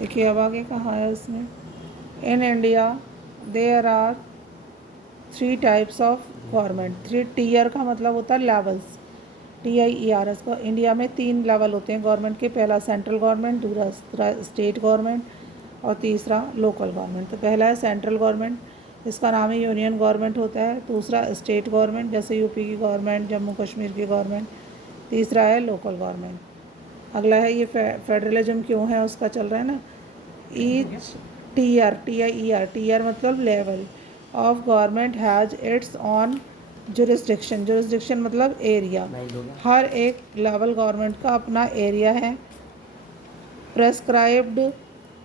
देखिए अब आगे कहा है उसने, in India there are 3 types of government. 3 tier का मतलब होता है लेवल्स, TIERS को। इंडिया में 3 लेवल होते हैं गवर्नमेंट के, पहला सेंट्रल गवर्नमेंट, दूसरा स्टेट गवर्नमेंट और तीसरा लोकल गवर्नमेंट। तो पहला है सेंट्रल गवर्नमेंट, इसका नाम ही यूनियन गवर्नमेंट होता है। दूसरा स्टेट गवर्नमेंट, जैसे यूपी की गवर्नमेंट, जम्मू कश्मीर की गवर्नमेंट। तीसरा है लोकल गवर्नमेंट। अगला है ये फेडरलिज्म क्यों है उसका चल रहा है ना। ईच टीयर, TIER, टीयर मतलब level of government has its on jurisdiction. Jurisdiction मतलब एरिया। हर एक लेवल गवर्नमेंट का अपना एरिया है। प्रेस्क्राइब्ड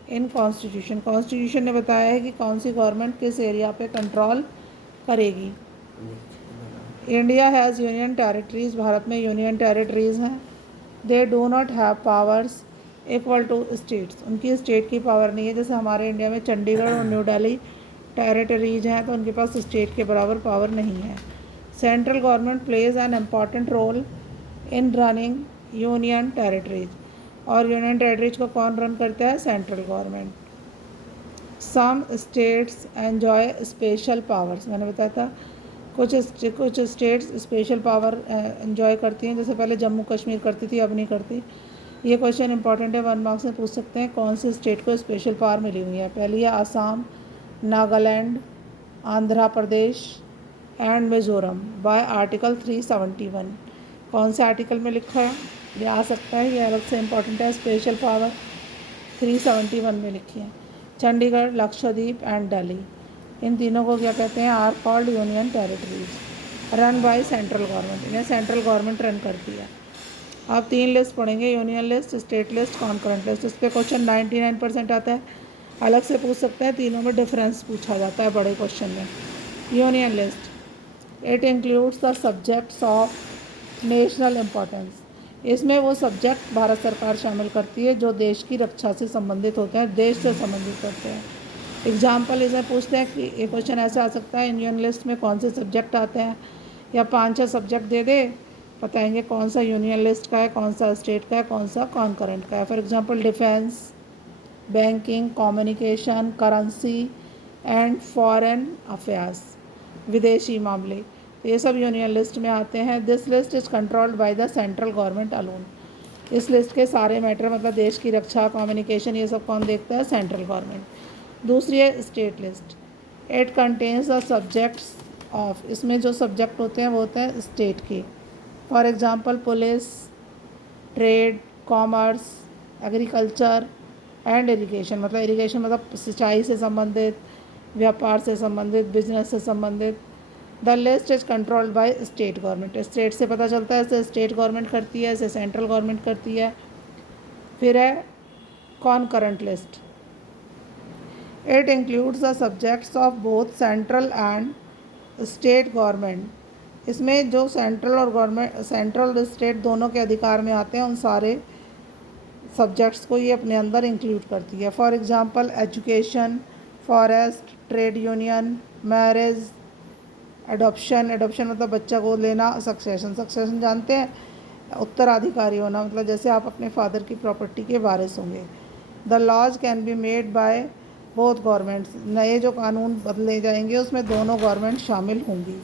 इन कॉन्स्टिट्यूशन, कॉन्स्टिट्यूशन ने बताया है कि कौन सी गवर्नमेंट किस एरिया पे कंट्रोल करेगी। India has union territories, Bharat में यूनियन टेरिटरीज हैं। They do not have powers equal to states, उनकी स्टेट की पावर नहीं है। जैसे हमारे इंडिया में चंडीगढ़ और न्यू दिल्ली टेरिटरीज हैं, तो उनके पास स्टेट के बराबर पावर नहीं है। Central government plays an important role in running union territories, और यूनियन टेरिटरीज को कौन रन करता है? Central government. Some states enjoy special powers, मैंने बताया था कुछ स्टेट्स स्पेशल पावर एंजॉय करती हैं, जैसे पहले जम्मू कश्मीर करती थी, अब नहीं करती। ये क्वेश्चन इंपॉर्टेंट है, 1 मार्क्स में पूछ सकते हैं कौन सी स्टेट को स्पेशल पावर मिली हुई है। पहली है Assam, Nagaland, Andhra Pradesh and Mizoram bye article 371। कौन से आर्टिकल में लिखा है? ये आ सकता है, ये अलग से इंपॉर्टेंट है। स्पेशल पावर 371 में लिखी है। चंडीगढ़, लक्षद्वीप एंड दिल्ली, इन तीनों को क्या कहते हैं? Are called union territories run by central government, इन्हें सेंट्रल गवर्नमेंट रन करती है। आप 3 लिस्ट पढ़ेंगे, union list, state list, concurrent list. इस पर क्वेश्चन 99% आता है, अलग से पूछ सकते हैं, तीनों में डिफरेंस पूछा जाता है बड़े क्वेश्चन में। Union list, it includes the subjects of national importance, इसमें वो सब्जेक्ट भारत सरकार शामिल करती है जो देश की रक्षा से संबंधित होते हैं, देश से संबंधित होते हैं। एग्जाम्पल इसमें पूछते हैं कि एक क्वेश्चन ऐसा आ सकता है, यूनियन लिस्ट में कौन से सब्जेक्ट आते हैं, या 5-6 सब्जेक्ट दे दे, बताएंगे कौन सा यूनियन लिस्ट का है, कौन सा स्टेट का है, कौन सा कॉन्करेंट का है। For example defence, banking, communication, currency and foreign affairs, विदेशी मामले, तो ये सब यूनियन लिस्ट में आते हैं। This list is controlled by the central government alone, इस लिस्ट के सारे मैटर मतलब देश की रक्षा, कम्युनिकेशन, ये सब कौन देखता है? Central government. दूसरी है state list, it contains the subjects of, इसमें जो सब्जेक्ट होते हैं वो होते हैं स्टेट के। For example police, trade, commerce, agriculture and irrigation, मतलब इरिगेशन मतलब सिंचाई से संबंधित, व्यापार से संबंधित, बिजनेस से संबंधित। The list is controlled by state government, state से पता चलता है, इसे स्टेट गवर्नमेंट करती है, इसे सेंट्रल गवर्नमेंट करती है। फिर है concurrent list, it includes the subjects of both central and state government, इसमें जो सेंट्रल और गवर्नमेंट, सेंट्रल और स्टेट दोनों के अधिकार में आते हैं, उन सारे सब्जेक्ट्स को ये अपने अंदर इंक्लूड करती है। For example education, forest, trade union, marriage, adoption, adoption मतलब बच्चा गोद लेना, सक्सेशन, सक्सेशन जानते हैं, उत्तराधिकारी होना, मतलब जैसे आप अपने फादर की प्रॉपर्टी के वारिस होंगे। The laws can be made by both governments, नए जो कानून बदले जाएंगे उसमें दोनों गवर्नमेंट शामिल होंगी।